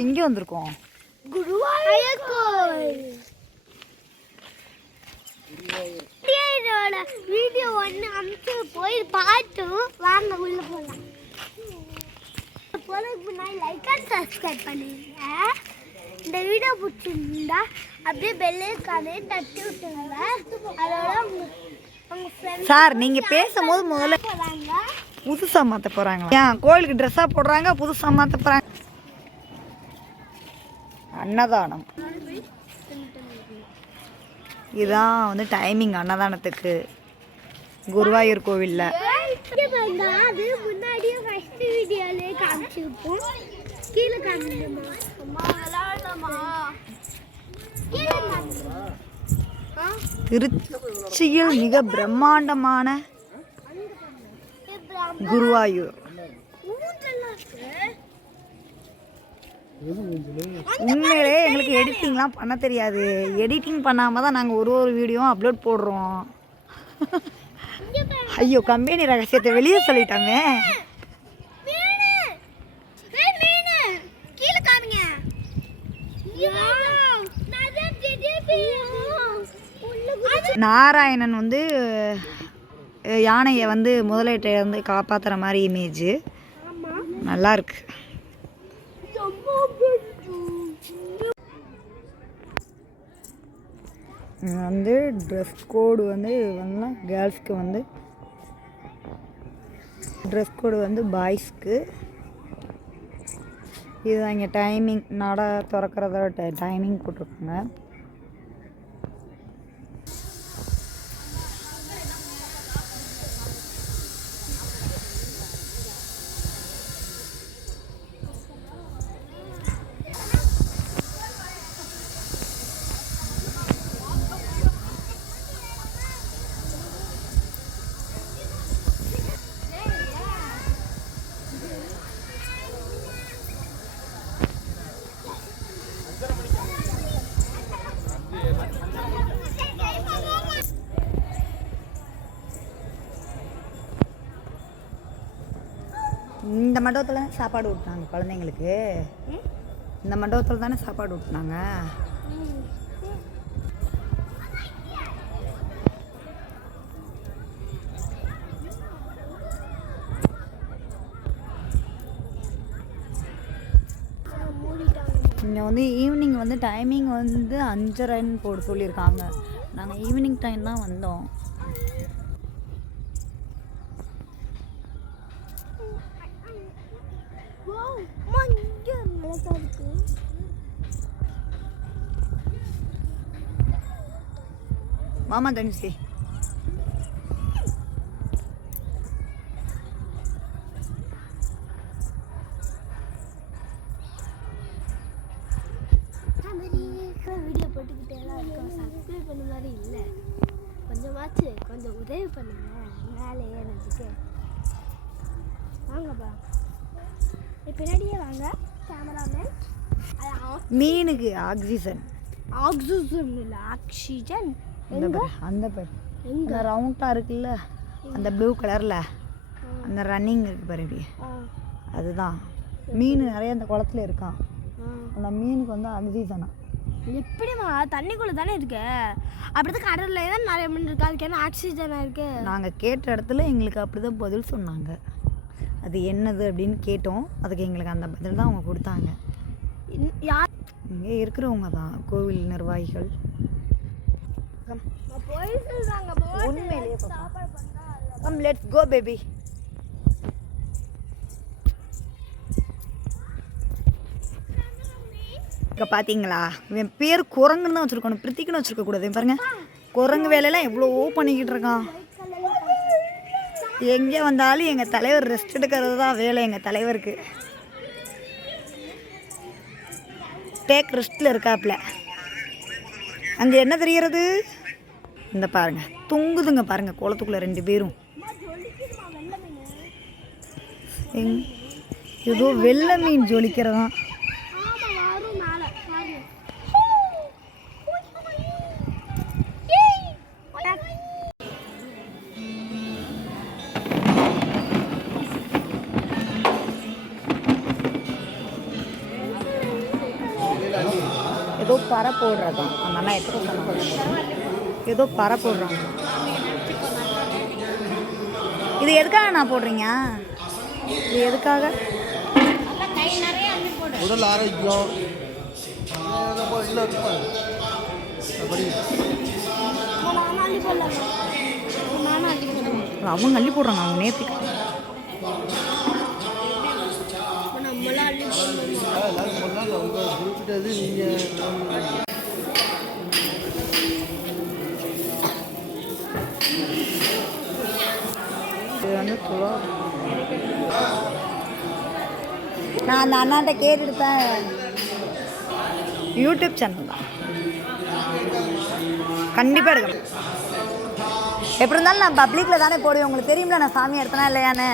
எங்கே வந்திருக்கோம்? குருவாயூர் கோயில். வீடியோ ஒன்று அனுப்பிச்சு போய் பார்த்து வாங்க உள்ள போகலாம். போகிறதுக்கு முன்னாடி லைக் அண்ட் சப்ஸ்கிரைப் பண்ணுங்க. இந்த வீடியோ பிடிச்சிருந்தா அப்படியே பெல்லைக்கானே தட்டி விட்டுருங்க. அதோட உங்கள் ஃப்ரெண்ட்ஸ் சார் நீங்கள் பேசும்போது முதல்ல போகிறாங்க. புதுசாக மாற்ற போகிறாங்களா? ஏன் கோயிலுக்கு ட்ரெஸ்ஸாக போடுறாங்க, புதுசாக மாற்ற போகிறாங்க. அன்னதானம் இதுதான் வந்து டைமிங் அன்னதானத்துக்கு குருவாயூர் கோவிலில். அது முன்னாடியே ஃபர்ஸ்ட் வீடியோலே காமிச்சிருப்போம். கீழே காமிக்கணுமா? திருச்சியில் மிக பிரம்மாண்டமான குருவாயூர். உண்மையிலே எங்களுக்கு எடிட்டிங்லாம் பண்ண தெரியாது. எடிட்டிங் பண்ணாமல் தான் நாங்கள் ஒரு வீடியோவும் அப்லோட் போடுறோம். ஐயோ, கம்பெனி ரகசியத்தை வெளியே சொல்லிட்டோமே. நாராயணன் வந்து யானையை வந்து முதலையிட்ட வந்து காப்பாற்றுற மாதிரி இமேஜ் நல்லா இருக்கு. வந்து ட்ரெஸ் கோடு வந்து கேர்ள்ஸ்க்கு வந்து ட்ரெஸ் கோடு வந்து பாய்ஸ்க்கு. இதுதான் இங்கே டைமிங் நடை திறக்கிறத டைமிங் போட்டிருக்காங்க. இந்த மண்டபத்தில் சாப்பாடு விட்டுனாங்க குழந்தைங்களுக்கு. இந்த மண்டபத்தில் தானே சாப்பாடு விட்டுனாங்க. இங்கே வந்து ஈவினிங் வந்து டைமிங் வந்து 5:30 போட சொல்லியிருக்காங்க. நாங்கள் ஈவினிங் டைம் தான் வந்தோம். மாமா தனுஷி வீடியோ போட்டுக்கிட்டே தான் இருக்கோம். சப்ஸ்கிரைப் பண்ண மாதிரி இல்லை. கொஞ்சம் உதவி பண்ணுங்க மேலே ஏறதுக்கு. வாங்கப்பா, பின்னாடியே வாங்க கேமராமேன். மீனுக்கு ஆக்சிஜன் இல்லை ஆக்சிஜன். அந்த பேர் இந்த ரவுண்டாக இருக்குல்ல, அந்த ப்ளூ கலரில் அந்த ரன்னிங் இருக்கு பாரு, அதுதான் மீன் நிறைய அந்த குளத்துல இருக்கான். அந்த மீனுக்கு வந்து ஆக்சிஜனா. எப்படிமா தண்ணிக்குள்ளே தானே இருக்கு? அப்படிதான் கடலில் தான் நிறைய மீன் இருக்கு. அதுக்கு என்ன ஆக்சிஜனாக இருக்கு? நாங்கள் கேட்ட இடத்துல எங்களுக்கு அப்படி தான் பதில் சொன்னாங்க. அது என்னது அப்படின்னு கேட்டோம். அதுக்கு எங்களுக்கு அந்த பதில் தான் அவங்க கொடுத்தாங்க. யார்? இங்கே இருக்கிறவங்க தான் கோவில் நிர்வாகிகள். உண்மையிலேயே கம் லெட்ஸ் கோ பேபி. இப்போ பார்த்தீங்களா, இவன் பேர் குரங்குன்னு தான் வச்சுருக்கணும், பிரித்திக்குன்னு வச்சுருக்க கூடாது. பாருங்க, குரங்கு வேலையெல்லாம் எவ்வளோ பண்ணிக்கிட்டு இருக்கான். எங்கே வந்தாலும் எங்கள் தலைவர் ரெஸ்ட் எடுக்கிறது தான் வேலை. எங்கள் தலைவருக்கு டேக் ரெஸ்ட்டில் இருக்காப்புல. அங்கே என்ன தெரிகிறது? இந்த பாருங்க, தொங்குதுங்க பாருங்க குளத்துக்குள்ளே 2 பேரும். ஏதோ வெள்ளை மீன் ஜொலிக்கிறதான். பறை போடுறதான் அந்த அண்ணா எடுத்துகிட்டு சொன்னாங்க. ஏதோ பறை போடுறாங்க. இது எதுக்காக நான் போடுறீங்க? இது எதுக்காக? உடல் ஆரோக்கியம். அவங்க அள்ளி போடுறாங்க. அவங்க நேற்றுக்கு இது வந்து நான் அந்த அண்ணாட்ட கேட்டுருப்பேன். யூடியூப் சேனல் தான் கண்டிப்பாக எடுக்கணும். எப்படி இருந்தாலும் நான் பப்ளிக்கில் தானே போடுவேன். உங்களுக்கு தெரியும்ல நான் சாமி எடுத்தனா இல்லையான்னு.